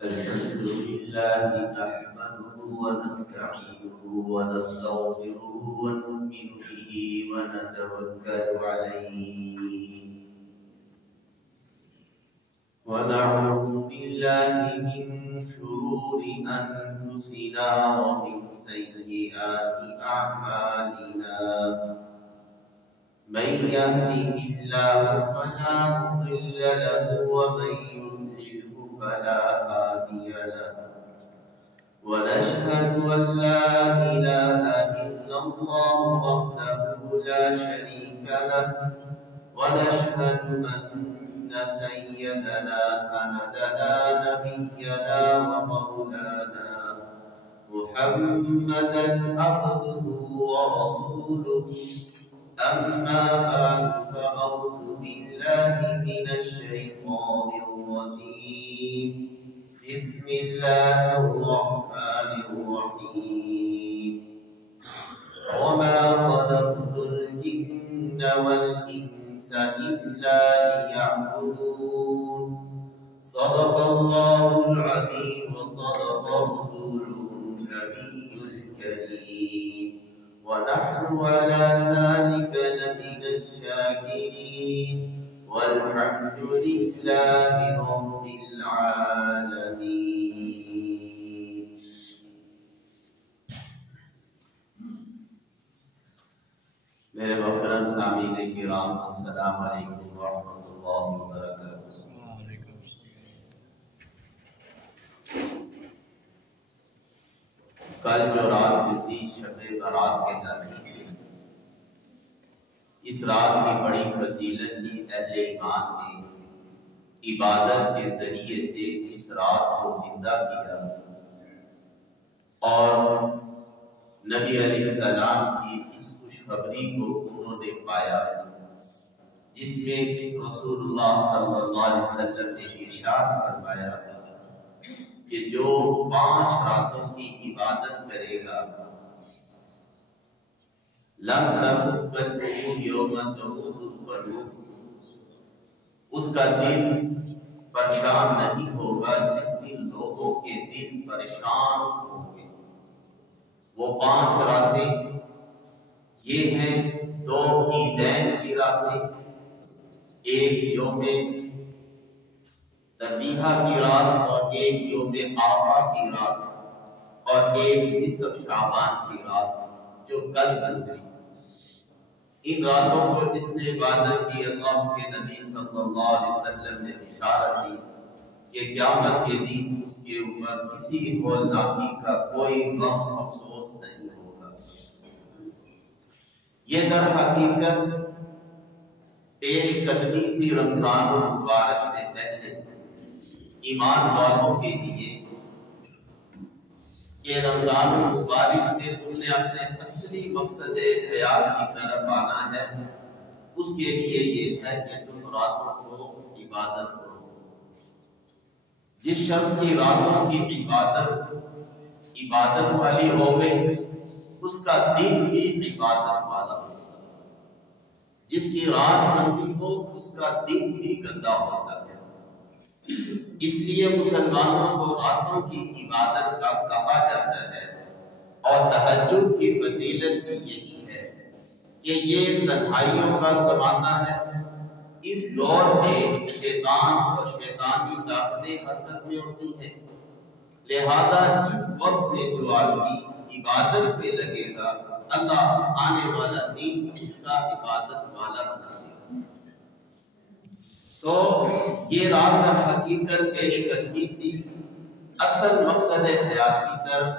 الحمد لله نحمده ونستعينه ونستغفره ونؤمن به ونتوكل عليه ونعوذ بالله من شرور أنفسنا ومن سيئات أعمالنا من يهده الله فلا مضل له ومن يضلله فلا هادي له ونشهد أن لا إله إلا الله وحده لا شريك له ونشهد أن سيدنا سندنا نبينا ومولانا محمدا عبده ورسوله أما بعد فأعوذ بالله من الشيطان الرجيم بسم الله الرحمن الرحيم وما خلقت الجن والإنس إلا ليعبدون صدق الله العظيم وصدق رسوله النبي الكريم ونحن على ذلك لمن الشاكرين والحمد لله رب العالمين. میرے محترم سامعین کرام السلام علیکم ورحمۃ اللہ وبرکاتہ. کل جو رات تھی شب برات کے دن تھی، اس رات کی بڑی فضیلت تھی. اہل ایمان نے عبادت کے ذریعے سے اس رات کو زندہ کیا اور نبی علیہ السلام کی اس خوشخبری کو انہوں نے پایا جس میں رسول اللہ صلی اللہ علیہ وسلم نے ارشاد فرمایا کہ جو 5 راتوں کی عبادت کرے گا لم تمت قلبه یوم تموت القلوب، اس کا دل پریشان نہیں ہوگا جس دن لوگوں کے دل پریشان ہوں گے. وہ 5 راتیں یہ ہیں 2 عیدین کی راتیں، ایک یوم ترویہ کی رات اور ایک یوم عرفہ کی رات اور ایک نصف شعبان کی رات جو کل گزری. ان راتوں کو جس نے عبادت کی اللہ کے نبی صلی اللہ علیہ وسلم نے بشارت دی کہ قیامت کے دن اس کے اوپر کسی ہولناکی کا کوئی غم افسوس نہیں ہوگا. یہ در حقیقت پیش قدمی تھی رمضان المبارک سے پہلے ایمان والوں کے لیے کہ رمضان المبارک میں تم نے اپنے اصلی مقصد حیات کی طرف آنا ہے. اس کے لیے یہ ہے کہ تم راتوں کو عبادت کرو. جس شخص کی راتوں کی عبادت والی ہو گئی اس کا دن بھی عبادت والا ہوگا. جس کی رات گندی ہو اس کا دن بھی گندا ہوتا ہے. اس لیے مسلمانوں کو راتوں کی عبادت کا کہا جاتا ہے اور تہجد کی فضیلت بھی یہی ہے کہ یہ تنہائیوں کا زمانہ ہے. اس دور میں شیطان اور شیطانی طاقتیں حرکت میں ہوتی ہیں، لہذا اس وقت میں جو آدمی عبادت میں لگے گا اللہ آنے والا دن اس کا عبادت والا بنا دے گا. تو یہ رات در حقیقت پیش قدمی تھی اصل مقصد حیات کی طرف.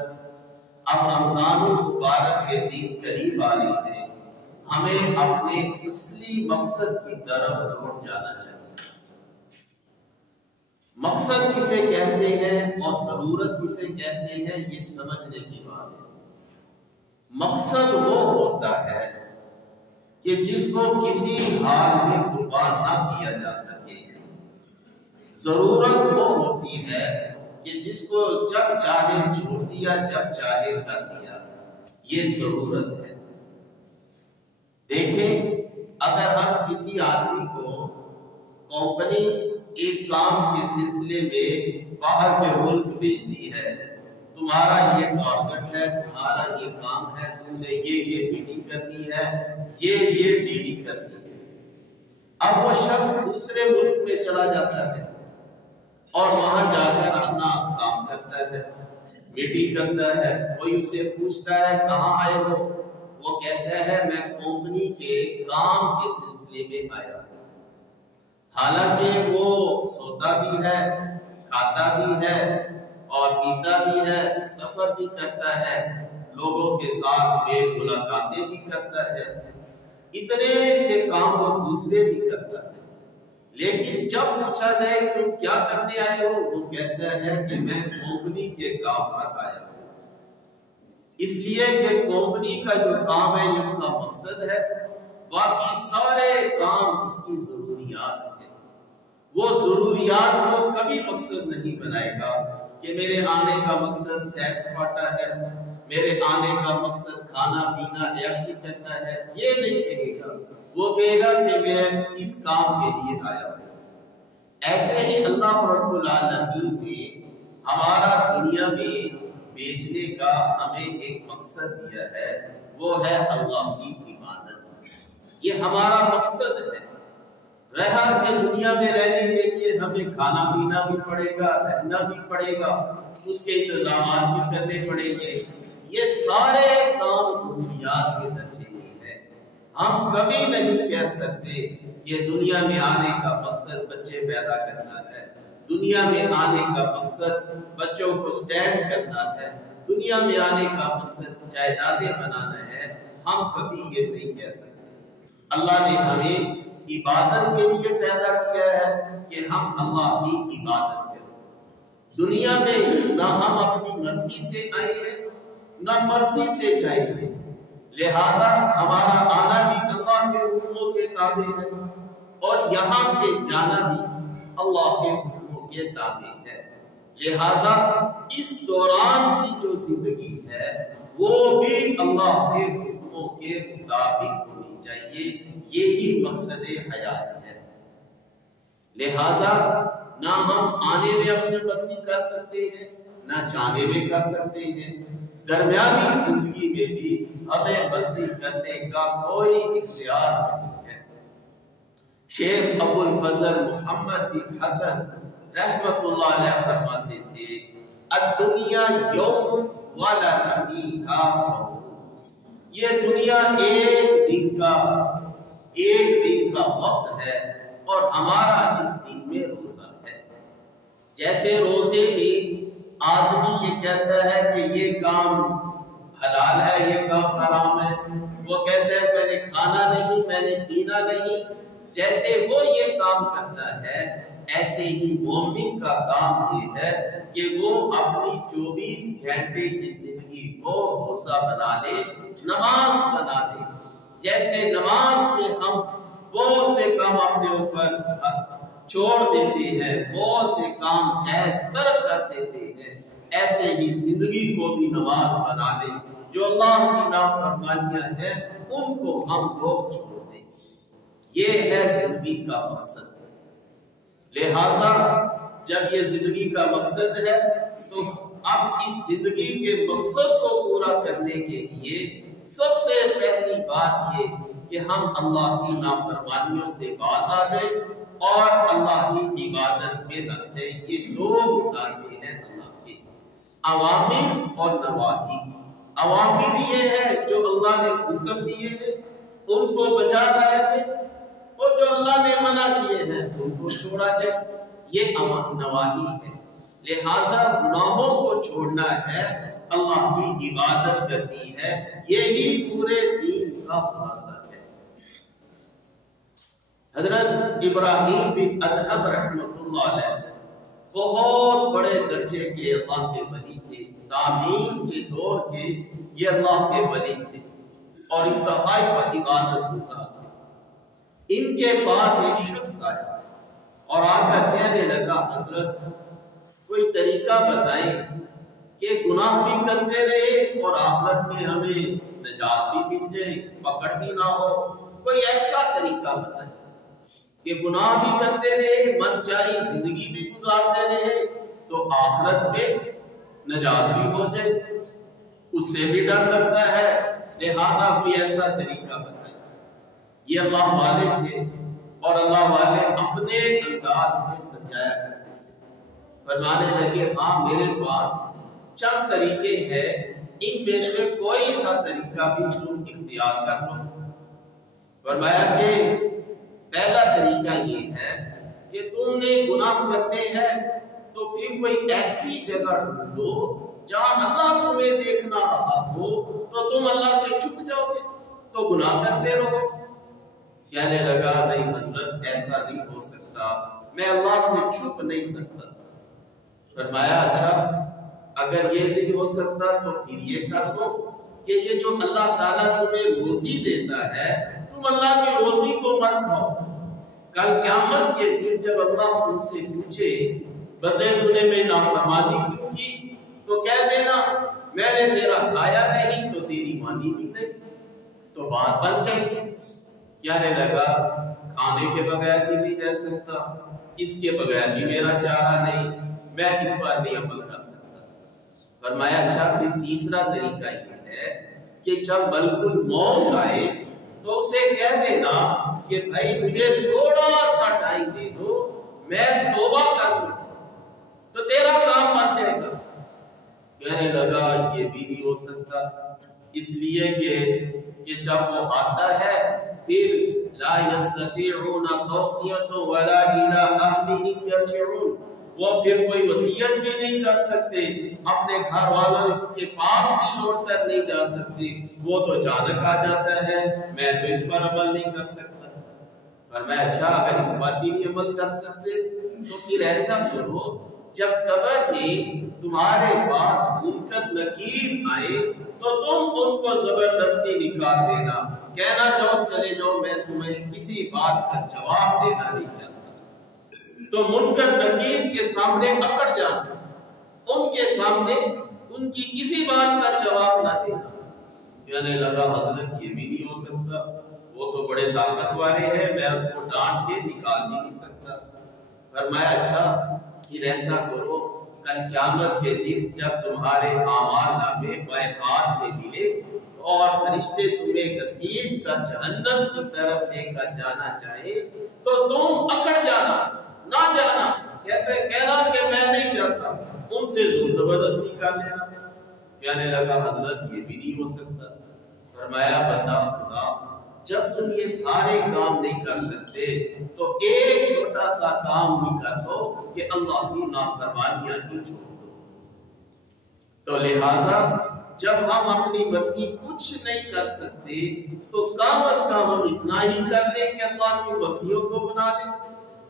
اب رمضان المبارک کے دن قریب آ رہے ہیں، ہمیں اپنے اصلی مقصد کی طرف لوٹ جانا چاہیے. مقصد کسے کہتے ہیں اور ضرورت کسے کہتے ہیں یہ سمجھنے کی بات ہے. مقصد وہ ہوتا ہے کہ جس کو کسی حال میں قربان نہ کیا جا سکے. ضرورت وہ ہوتی ہے کہ جس کو جب چاہے چھوڑ دیا جب چاہے کر دیا. یہ ضرورت ہے. دیکھیں اگر ہم کسی آدمی کو کمپنی ایک کام کے سلسلے میں باہر کے ملک بھیج دی ہے، تمہارا یہ ٹارگٹ ہے، تمہارا یہ کام ہے، تم نے یہ میٹنگ کرنی ہے، یہ ڈیلی کرنی ہے۔ اب وہ شخص دوسرے ملک میں چلا جاتا ہے اور وہاں جا کر اپنا کام کرتا ہے، میٹنگ کرتا ہے، کوئی اسے پوچھتا ہے کہاں آئے ہو، وہ کہتا ہے میں کمپنی کے کام کے سلسلے میں آیا ہوں۔ حالانکہ وہ سوتا بھی ہے، کھاتا بھی ہے اور پیتا بھی ہے، سفر بھی کرتا ہے، لوگوں کے ساتھ میل ملاقاتیں بھی کرتا ہے، اتنے سے کام وہ دوسرے بھی کرتا ہے۔ لیکن جب پوچھا جائے تم کیا کرنے آئے ہو، وہ کہتا ہے کہ میں کمپنی کے کام پر آیا ہوں، اس لیے کہ کمپنی کا جو کام ہے اس کا مقصد ہے، باقی سارے کام اس کی ضروریات ہیں۔ وہ ضروریات کو کبھی مقصد نہیں بنائے گا کہ میرے آنے کا مقصد سیر سپاٹا ہے، میرے آنے کا مقصد کھانا پینا عیاشی کرنا ہے، یہ نہیں کہے گا۔ وہ کہے گا کہ میں اس کام کے لیے آیا ہوں۔ ایسے ہی اللہ رب العالمین نے ہمارا دنیا میں بھیجنے کا ہمیں ایک مقصد دیا ہے، وہ ہے اللہ کی عبادت۔ یہ ہمارا مقصد ہے۔ رہا کہ دنیا میں رہنے کے لیے ہمیں کھانا پینا بھی پڑے گا، رہنا بھی پڑے گا، اس کے انتظامات بھی کرنے پڑیں گے، یہ سارے کام ضروریات کے درجے میں ہے۔ ہم کبھی نہیں کہہ سکتے کہ دنیا میں آنے کا مقصد بچے پیدا کرنا ہے، دنیا میں آنے کا مقصد بچوں کو سٹینڈ کرنا ہے، دنیا میں آنے کا مقصد جائیدادیں بنانا ہے، ہم کبھی یہ نہیں کہہ سکتے۔ اللہ نے ہمیں عبادت کے لیے پیدا کیا ہے کہ ہم اللہ کی عبادت کریں۔ دنیا میں نہ ہم اپنی مرضی سے آئے ہیں نہ مرضی سے جائیں گے، لہذا ہمارا آنا بھی اللہ کے حکموں کے تابع ہے اور یہاں سے جانا بھی اللہ کے حکموں کے تابع ہے۔ لہذا اس دوران کی جو زندگی ہے وہ بھی اللہ کے حکموں کے مطابق ہونی چاہیے، یہی مقصد حیات ہے۔ لہذا نہ ہم آنے میں اپنی مرضی کر سکتے ہیں نہ جانے میں کر سکتے ہیں، درمیانی زندگی میں بھی ہمیں مرضی کرنے کا کوئی اختیار نہیں ہے۔ شیخ ابو الفضل محمد بن حسن رحمت اللہ علیہ فرماتے تھے الدنیا یوم ولد فیہا صوم، یہ دنیا ایک دن کا وقت ہے اور ہمارا اس دن میں روزہ ہے۔ جیسے روزے میں آدمی یہ کہتا ہے کہ یہ کام حلال ہے، یہ کام حرام ہے، وہ کہتا ہے میں نے کھانا نہیں، میں نے پینا نہیں، جیسے وہ یہ کام کرتا ہے ایسے ہی مومن کا کام یہ ہے کہ وہ اپنی 24 گھنٹے کی زندگی کو روزہ بنا لے، نماز بنا لے۔ جیسے نماز میں ہم بہت سے کام اپنے اوپر چھوڑ دیتے ہیں، بہت سے کام جائز ترک کر دیتے ہیں، ایسے ہی زندگی کو بھی نماز بنا لے۔ جو اللہ کی نافرمانیاں ہیں ان کو ہم لوگ چھوڑ دیں، یہ ہے زندگی کا مقصد۔ لہذا جب یہ زندگی کا مقصد ہے تو اب اس زندگی کے مقصد کو پورا کرنے کے لیے سب سے پہلی بات یہ کہ ہم اللہ کی نافرمانیوں سے باز آ جائیں اور اللہ کی عبادت میں لگ جائیں۔ یہ دو مطالبے ہیں اللہ کے، اوامر اور نواہی۔ اوامر یہ ہے جو اللہ نے حکم دیے ہیں ان کو بجا لایا جائے، اور جو اللہ نے منع کیے ہیں ان کو چھوڑا جائے، یہ نواہی ہے۔ لہذا گناہوں کو چھوڑنا ہے، اللہ کی عبادت کرنی ہے، یہی پورے دین کا خلاصہ ہے۔ حضرت ابراہیم بن ادہم رحمۃ اللہ علیہ بہت بڑے درجے کے اللہ کے ولی تھے، تابعین کے دور کے یہ اللہ کے ولی تھے اور انتہائی عبادت گزار تھے۔ ان کے پاس ایک شخص آیا اور آ کر کہنے لگا حضرت کوئی طریقہ بتائیں کہ گناہ بھی کرتے رہے اور آخرت میں ہمیں نجات بھی مل جائے، پکڑ بھی نہ ہو، کوئی ایسا طریقہ بتائیں۔ کہ گناہ بھی کرتے رہے، من چاہی زندگی بھی گزارتے رہے تو آخرت میں نجات بھی ہو جائے، اس سے بھی ڈر لگتا ہے، لہذا کوئی ایسا طریقہ بتائے۔ یہ اللہ والے تھے اور اللہ والے اپنے انداز میں سمجھایا کرتے تھے، فرمانے لگے ہاں میرے پاس چند طریقے ہیں، ان میں سے کوئی سا طریقہ بھی تم اختیار کر لو۔ فرمایا کہ پہلا طریقہ یہ ہے کہ تم نے گناہ کرنے ہیں تو پھر کوئی ایسی جگہ ڈھونڈو جہاں اللہ تمہیں دیکھ نہ رہا ہو تو تم اللہ سے چھپ جاؤ گے تو گناہ کرتے رہو۔ کہنے لگا نہیں حضرت ایسا نہیں ہو سکتا، میں اللہ سے چھپ نہیں سکتا۔ فرمایا اچھا اگر یہ نہیں ہو سکتا تو پھر یہ کر لو کہ یہ جو اللہ تعالیٰ تمہیں روزی دیتا ہے تم اللہ کی روزی کو مت کھاؤ، کل قیامت کے دن جب اللہ تم سے پوچھے بندے تو نے میں نافرمانی کیوں کی تو کہہ دینا میں نے تیرا کھایا نہیں تو تیری مانی بھی نہیں، تو بات بن چاہیے۔ کہنے لگا کھانے کے بغیر بھی نہیں رہ سکتا، اس کے بغیر بھی میرا چارہ نہیں، میں اس پر نہیں عمل کر سکتا۔ فرمایا اچھا پھر تیسرا طریقہ یہ ہے کہ جب ملک الموت آئے تو اسے کہہ دینا کہ بھائی مجھے تھوڑا سا ٹائم دے دو میں توبہ کر لوں تو تیرا کام بن جائے گا۔ کہنے لگا یہ بھی نہیں ہو سکتا، اس لیے کہ جب وہ آتا ہے پھر لا يستطيعون توصیۃ ولا الى اهلهم يرجعون، وہ پھر کوئی وصیت بھی نہیں کر سکتے، اپنے گھر والوں کے پاس بھی لوٹ کر نہیں جا سکتے، وہ تو اچانک آ جاتا ہے میں تو اس پر عمل نہیں کر سکتا۔ پر میں اچھا اگر اس پر بھی نہیں عمل کر سکتے تو پھر ایسا کرو جب قبر میں تمہارے پاس منکر نکیر آئے تو تم ان کو زبردستی نکال دینا، کہنا چاہو چلے جاؤ میں تمہیں کسی بات کا جواب دینا نہیں چاہتا، تو منکر نکیر کے سامنے اکڑ جانا، ان کے سامنے ان کی کسی بات کا جواب نہ دینا۔ کہنے لگا حضرت یہ بھی نہیں ہو سکتا، وہ تو بڑے طاقت والے ہیں میں ان کو ڈانٹ کے نکال بھی نہیں سکتا۔ فرمایا اچھا پھر ایسا کرو کل قیامت کے دن جب تمہارے اعمال نامے بائیں ہاتھ میں ملے اور فرشتے تمہیں گھسیٹ کر جہنم کی طرف لے کر جانا چاہے تو تم اکڑ جانا، نہ جانا، کہنا کہ میں نہیں جاتا، ان سے زور زبردستی کر لینا۔ کہنے لگا حضرت یہ بھی نہیں ہو سکتا۔ فرمایا بندہ خدا جب تم یہ سارے کام نہیں کر سکتے تو ایک چھوٹا سا کام ہی کر دو کہ اللہ کی نافرمانیاں ہی چھوڑ دو۔ تو لہٰذا جب ہم اپنی مرضی کچھ نہیں کر سکتے تو کم از کم ہم اتنا ہی کر لیں کہ اللہ کی مرضیوں کو بنا لیں،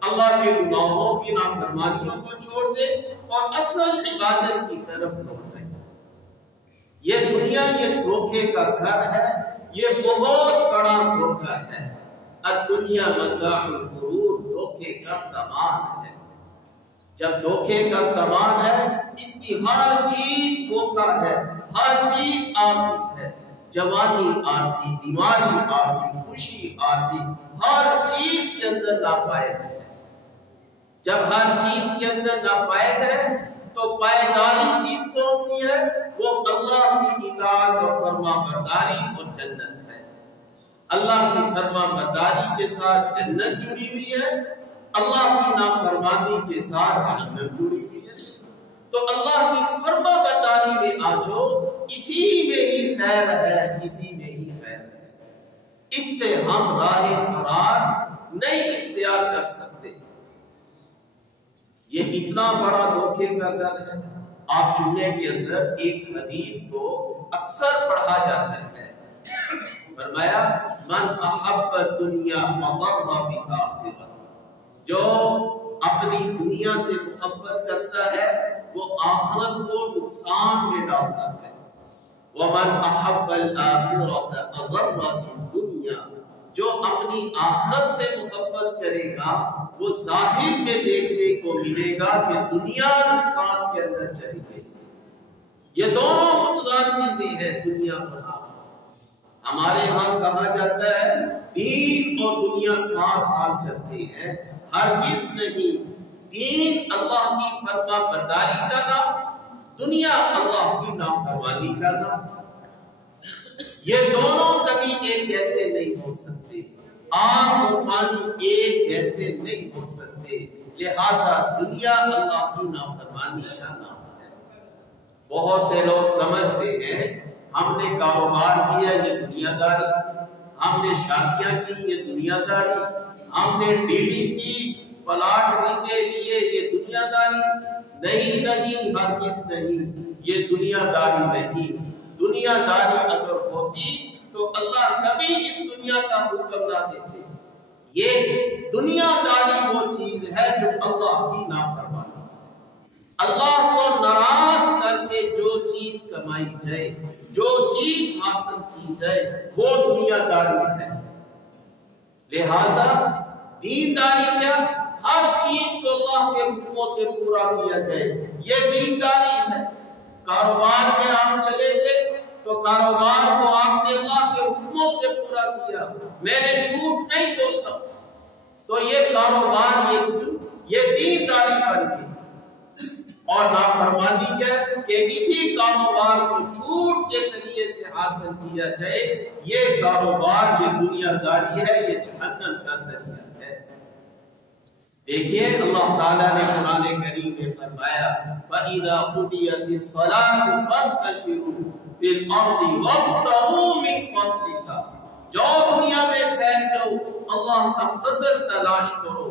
اللہ کے گناہوں کی نافرمانیوں کو چھوڑ دیں اور اصل عبادت کی طرف لوٹ جائیں۔ یہ دنیا یہ دھوکے کا گھر ہے، یہ بہت بڑا دھوکا ہے۔ الدنیا متاع الغرور، دھوکے کا سامان ہے۔ جب دھوکے کا سامان ہے اس کی ہر چیز دھوکا ہے، ہر چیز عارضی ہے، جوانی عارضی، بیماری عارضی، خوشی عارضی، ہر چیز کے اندر ناپائد ہے۔ جب ہر چیز کے اندر ناپائد ہے تو پائیداری چیز کون سی ہے؟ وہ اللہ کی اطاعت اور فرما برداری اور جنت ہے۔ اللہ کی فرما برداری کے ساتھ جنت جڑی ہوئی ہے، اللہ کی نافرمانی کے ساتھ جہنم جڑی ہوئی ہے۔ تو اللہ کی فرما برداری میں آ جاؤ، اسی میں ہی خیر ہے، اسی میں ہی خیر ہے۔ اس سے ہم راہ فرار نہیں اختیار کر سکتے۔ یہ اتنا بڑا دھوکے کا گھر ہے۔ آپ جمعے کے اندر ایک حدیث کو اکثر پڑھا جاتا ہے، فرمایا من احب الدنیا وغر بالآخرہ، جو اپنی دنیا سے محبت کرتا ہے وہ آخرت کو نقصان میں ڈالتا ہے۔ ومن احب الآخرۃ اغر بالدنیا، جو اپنی آخرت سے محبت کرے گا وہ ظاہر میں دیکھنے کو ملے گا کہ دنیا نقصان کے اندر چلی گئی۔ یہ دونوں متضاد چیزیں ہیں، دنیا اور آخرت۔ ہمارے ہاں کہا جاتا ہے دین اور دنیا ساتھ ساتھ چلتے ہیں، ہرگز نہیں۔ دین اللہ کی فرما برداری کا نام، دنیا اللہ کی نافرمانی کا نام۔ یہ دونوں کبھی ایک جیسے نہیں ہو سکتے، آگ اور پانی ایک جیسے نہیں ہو سکتے، لہذا دنیا اللہ کی نافرمانی کا نام ہے۔ بہت سے لوگ سمجھتے ہیں ہم نے کاروبار کیا یہ دنیا داری، ہم نے شادیاں کی یہ دنیا داری، ہم نے ڈیلنگ کی، پلاٹ خریدے لیے یہ دنیا داری۔ نہیں نہیں، ہرگز نہیں، یہ دنیا داری نہیں۔ دنیا داری اگر ہوتی تو اللہ کبھی اس دنیا کا حکم نہ دیتے۔ یہ دنیا داری وہ چیز ہے جو اللہ کی نافرمانی، اللہ کو ناراض کر کے جو چیز کمائی جائے، جو چیز حاصل کی جائے، وہ دنیا داری ہے۔ لہذا دینداری کیا؟ ہر چیز کو اللہ کے حکموں سے پورا کیا جائے، یہ دینداری ہے۔ کاروبار میں آپ چلے گئے تو کاروبار کو آپ نے اللہ کے حکموں سے پورا کیا، میں نے جھوٹ نہیں بولتا، تو یہ کاروبار یہ دینداری بن گئی۔ اور نافرمانی کیا ہے کہ کسی کاروبار کو جھوٹ کے ذریعے سے حاصل کیا جائے، یہ کاروبار یہ دنیا داری ہے، یہ جہنم کا ذریعہ ہے۔ دیکھیے اللہ تعالیٰ نے قرآن کریم میں فرمایا فَإِذَا قُضِيَتِ الصَّلَاةُ فَانتَشِرُوا فِي الْأَرْضِ وَابْتَغُوا مِن فَضْلِ اللَّهِ، جاؤ دنیا میں پھیل جاؤ، اللہ کا فضل تلاش کرو۔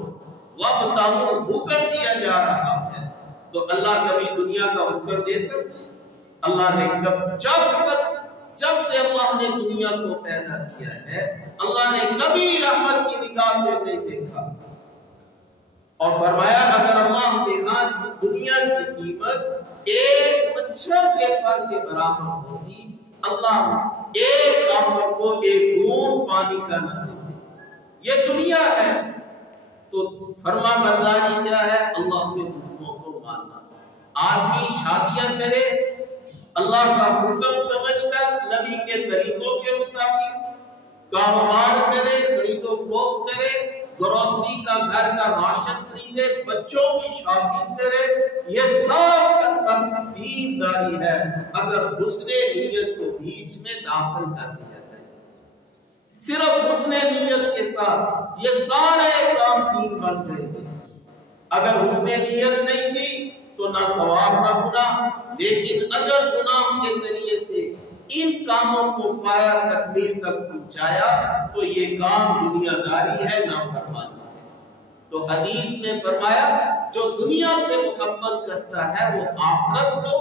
وَابْتَغُوا حکم دیا جا رہا ہے، تو اللہ کبھی دنیا کا حکم دے سکتے؟ اللہ نے جب سے اللہ نے دنیا کو پیدا کیا ہے، اللہ نے کبھی رحمت کی نگاہ سے نہیں دیکھا۔ اور فرمایا اگر اللہ کے ہاں اس دنیا کی قیمت ایک مچھر کے پر کے برابر ہوتی، اللہ ایک کافر کو ایک گھونٹ پانی کا نہ دیتے۔ یہ دنیا ہے، تو فرما برداری کیا ہے؟ اللہ کے حکموں کو ماننا۔ آدمی شادیاں کرے اللہ کا حکم سمجھ کر، نبی کے طریقوں کے مطابق، کاروبار کرے، خرید و فروخت کرے، گروسری کا گھر کا راشن خریدے، بچوں کی شاپنگ کرے، یہ سب کا سب دینداری ہے اگر حسن نیت کو بیچ میں داخل کر دیا جائے۔ صرف حسن نیت کے ساتھ یہ سارے کام دین بن جائیں گے۔ اگر حسن نیت نہیں کی تو نہ ثواب نہ گناہ، لیکن اگر گناہ کے ذریعے سے ان کاموں کو پایا تکمیل تک پہنچایا تو یہ کام دنیا داری ہے، نافرمانی ہے۔ تو حدیث میں فرمایا جو دنیا سے محبت کرتا ہے وہ آخرت کو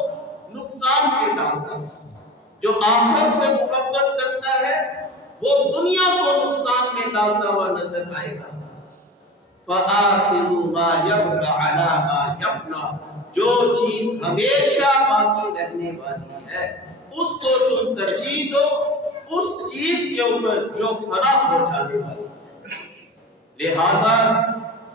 نقصان میں ڈالتا ہے، جو آخرت سے محبت کرتا ہے وہ دنیا کو نقصان میں ڈالتا ہوا نظر آئے گا۔ فَآخِرُ مَا يَبْقَ عَلَى مَا يَفْنَى، جو چیز ہمیشہ باقی رہنے والی ہے اس کو تم ترجیح دو اس چیز کے اوپر جو فنا ہو جانے والی ہے۔ لہذا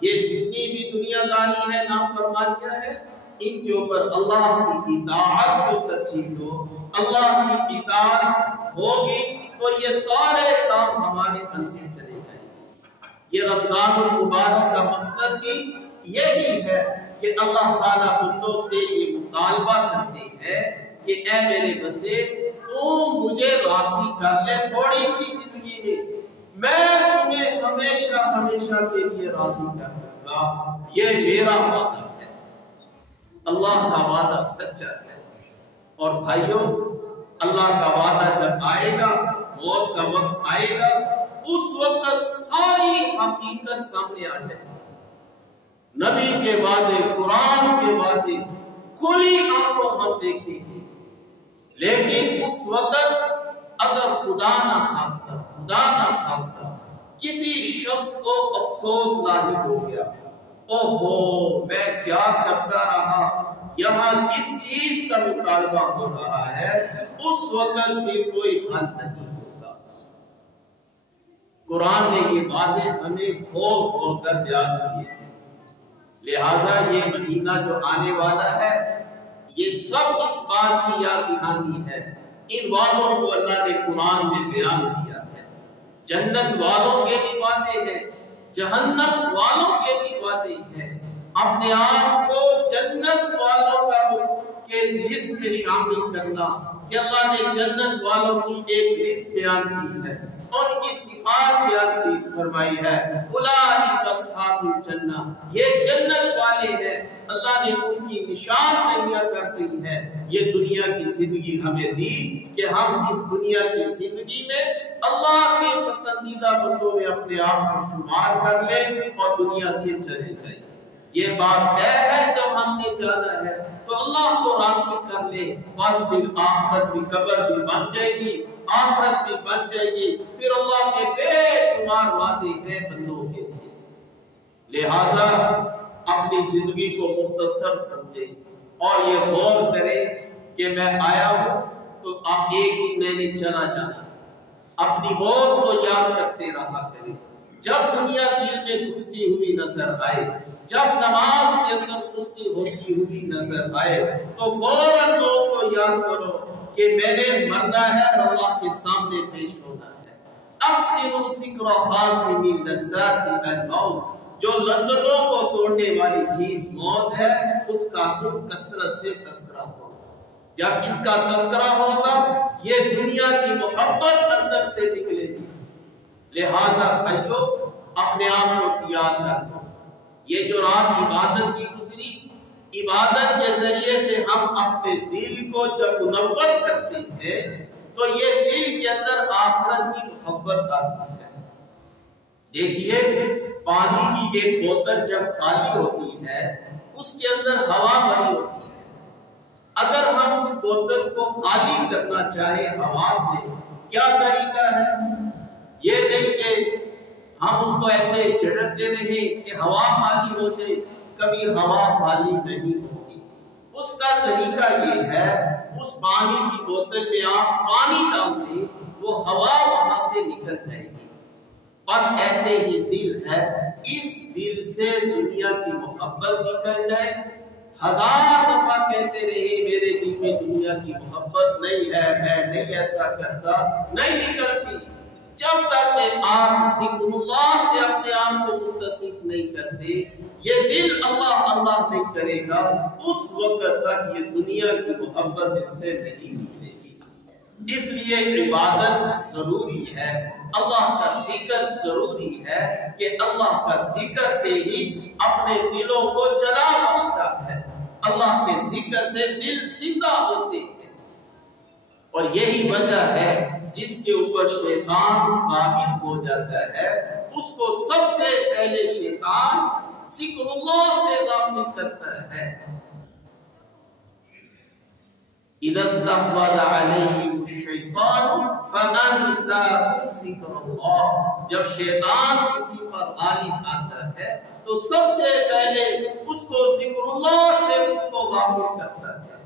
یہ جتنی بھی دنیا داری ہے، نافرمانیاں ہیں، ان کے اوپر اللہ کی اطاعت کو ترجیح دو۔ اللہ کی اطاعت ہوگی تو یہ سارے کام ہمارے اندر چلے جائیں گے۔ یہ رمضان المبارک کا مقصد بھی یہی ہے کہ اللہ تعالیٰ بندوں سے یہ مطالبہ کرتے ہیں کہ اے میرے بندے تم مجھے راضی کر لے تھوڑی سی زندگی میں تمہیں ہمیشہ ہمیشہ کے لیے راضی کر دوں گا، یہ میرا وعدہ ہے۔ اللہ کا وعدہ سچا ہے، اور بھائیوں اللہ کا وعدہ جب آئے گا، موت کا وقت آئے گا، اس وقت ساری حقیقت سامنے آ جائے گی۔ نبی کے وعدے، قرآن کے وعدے کھلی آنکھوں ہم دیکھیں گے، لیکن اس وقت اگر خدا نہ خواستہ کسی شخص کو افسوس لاحق ہو گیا، اوہو میں کیا کرتا رہا، یہاں کس چیز کا مطالبہ ہو رہا ہے، اس وقت بھی کوئی حل نہیں ہوگا۔ قرآن نے یہ باتیں ہمیں کھول کھول کر بیان کی ہیں، لہٰذا یہ مہینہ جو آنے والا ہے یہ سب اس بات کی یاد دہانی ہے ان وعدوں کو اللہ نے قرآن میں بیان کیا ہے۔ جنت والوں کے بھی وعدے ہیں، جہنم والوں کے بھی وعدے ہیں۔ اپنے آپ کو جنت والوں کے لسٹ میں شامل کرنا کہ اللہ نے جنت والوں کی ایک لسٹ بیان کی ہے، ان کی صفات بیان فرمائی ہے۔ اولئک اصحاب الجنہ، یہ جنت والے ہیں، اللہ نے ان کی نشان تہیا کر دی ہے۔ یہ دنیا کی زندگی ہمیں دی کہ ہم اس دنیا کی زندگی میں اللہ کے پسندیدہ بندوں میں اپنے آپ کو شمار کر لیں اور دنیا سے چلے جائیں۔ یہ بات طے ہے، جب ہم نے جانا ہے تو اللہ کو راضی کر لے، بس پھر آخرت بھی، قبر بھی بن جائے گی، آخرت بھی بن جائے گی، پھر اللہ کے بے شمار وعدے ہیں بندوں کے لیے۔ لہذا اپنی زندگی کو مختصر سمجھے اور یہ غور کرے کہ میں آیا ہوں تو اب ایک دن میں نے چلا جانا، اپنی موت کو یاد کرتے رہا کرے۔ جب دنیا دل میں گھستی ہوئی نظر آئے، جب نماز کے اندر سستی ہوتی ہوئی نظر آئے تو فوراً موت کو یاد کرو کہ میں نے مرنا ہے اور اللہ کے سامنے پیش ہونا ہے۔ احسنوا ذکر خاصم اللذات الموت، جو لذتوں کو توڑنے والی چیز موت ہے، اس کا تم کثرت سے تذکرہ کرو۔ جب اس کا تذکرہ ہوگا یہ دنیا کی محبت اندر سے نکلے گی۔ لہذا بھائیو اپنے آپ کو تیار کر دو۔ یہ جو رات عبادت کی گزری، عبادت کے ذریعے سے ہم اپنے دل کو جب منور کرتے ہیں تو یہ دل کے اندر آخرت کی محبت آتی ہے۔ دیکھیے پانی کی ایک بوتل جب خالی ہوتی ہے اس کے اندر ہوا بھری ہوتی ہے۔ اگر ہم اس بوتل کو خالی کرنا چاہیں ہوا سے، کیا طریقہ ہے؟ یہ نہیں کہ ہم اس کو ایسے جھڑکتے رہیں کہ ہوا خالی ہو جائے، کبھی ہوا خالی نہیں ہوگی۔ اس کا طریقہ یہ ہے، اس پانی کی بوتل میں آپ پانی ڈال دیں، وہ ہوا وہاں سے نکل جائے گی۔ بس ایسے ہی دل ہے، اس دل سے دنیا کی محبت نکل جائے، ہزار دفعہ کہتے رہے میرے دل میں دنیا کی محبت نہیں ہے، میں نہیں ایسا کرتا، نہیں نکلتی۔ جب تک کہ آپ ذکر اللہ سے اپنے آپ کو متصف نہیں کرتے، یہ دل اللہ اللہ نہیں کرے گا، اس وقت تک یہ دنیا کی محبت ان سے نہیں نکلے گی۔ اس لیے عبادت ضروری ہے، اللہ کا ذکر ضروری ہے کہ اللہ کا ذکر سے ہی اپنے دلوں کو جلا بخشتا ہے۔ اللہ کے ذکر سے دل زندہ ہوتے ہیں، اور یہی وجہ ہے جس کے اوپر شیطان قابض ہو جاتا ہے، اس کو سب سے پہلے شیطان ذکر اللہ سے غافل کرتا ہے۔ اِذَا اسْتَحْوَذَ عَلَيْهِمُ الشَّيْطَانُ فَأَنسَاهُمْ ذِكْرَ اللَّهِ، جب شیطان کسی پر غالب آتا ہے تو سب سے پہلے اس کو ذکر اللہ سے اس کو غافل کرتا ہے۔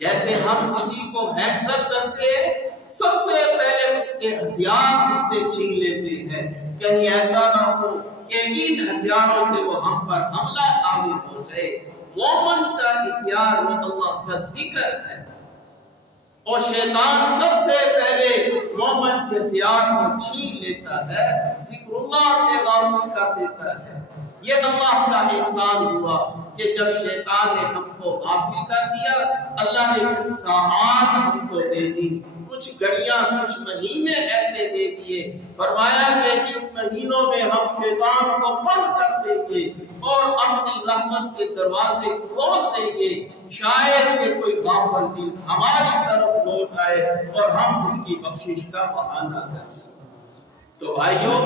جیسے ہم کسی کو ہینڈسر کرتے ہیں، سب سے پہلے اس کے ہتھیار اس سے چھین لیتے ہیں، کہیں ایسا نہ ہو کہ ان ہتھیاروں سے وہ ہم پر حملہ آور ہو جائے۔ مومن کا ہتھیار وہ اللہ کا ذکر ہے، اور شیطان سب سے پہلے مومن کے ہتھیار کو چھین لیتا ہے، ذکر اللہ سے غافل کر دیتا ہے۔ یہ اللہ کا احسان ہوا کہ جب شیطان نے ہم کو غافل کر دیا، اللہ نے کچھ ساعات ہم کو دے دی، کچھ گھڑیاں، کچھ مہینے ایسے دے دیے، فرمایا کہ اس مہینوں میں ہم شیطان کو بند کر دیں گے اور اپنی رحمت کے دروازے کھول دیں گے، شاید کہ کوئی غافل دل ہماری طرف لوٹ آئے اور ہم اس کی بخشش کا بہانہ کریں۔ تو بھائیوں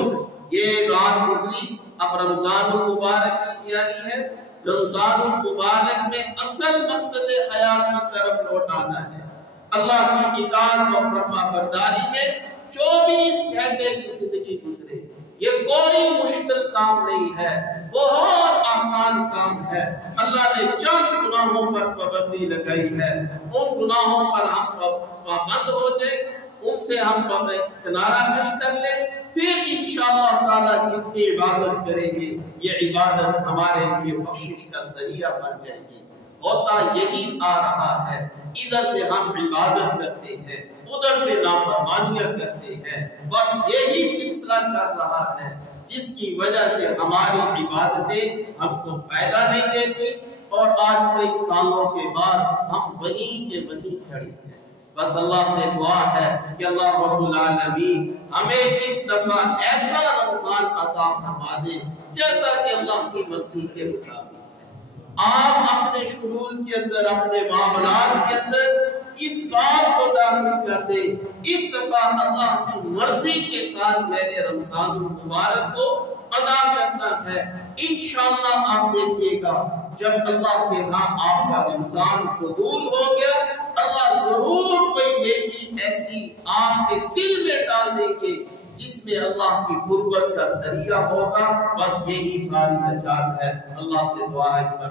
یہ رات گزری، اب رمضان المبارک کی تیاری ہے۔ رمضان المبارک میں اصل مقصد حیات کی طرف لوٹ آنا ہے۔ اللہ کی اطاعت و فرما برداری میں 24 گھنٹے کی زندگی گزرے، یہ کوئی مشکل کام نہیں ہے، بہت آسان کام ہے۔ اللہ نے چند گناہوں پر پابندی لگائی ہے، ان گناہوں پر ہم پابند ہو جائے، ان سے ہم کنارہ کش کر لیں، پھر انشاءاللہ تعالی جتنی عبادت کریں گے یہ عبادت ہمارے لیے بخشش کا ذریعہ بن جائے گی۔ ہوتا یہی آ رہا ہے، ادھر سے ہم عبادت کرتے ہیں، ادھر سے نافرمانیاں کرتے ہیں، بس یہی سلسلہ چل رہا ہے، جس کی وجہ سے ہماری عبادتیں ہم کو فائدہ نہیں دیتی، اور آج کئی سالوں کے بعد ہم وہیں کے وہیں کھڑے ہیں۔ بس اللہ سے دعا ہے کہ اللہ رب العالمین ہمیں اس دفعہ ایسا رمضان عطا فرما دے جیسا کہ اللہ کی مرضی کے مطابق ہے۔ آپ اپنے شڈول کے اندر، اپنے معاملات کے اندر اس بات کو داخل کر دے، اس دفعہ اللہ کی مرضی کے ساتھ میں نے رمضان المبارک کو ادا کرنا ہے۔ انشاءاللہ آپ دیکھیے گا جب اللہ کے ہاں آپ کا رمضان قبول ہو گیا، اللہ ضرور کوئی نیکی ایسی آپ کے دل میں ڈال دے گے جس میں اللہ کی قربت کا ذریعہ ہوگا۔ بس یہی ساری نجات ہے۔ اللہ سے دعا ہے اس پر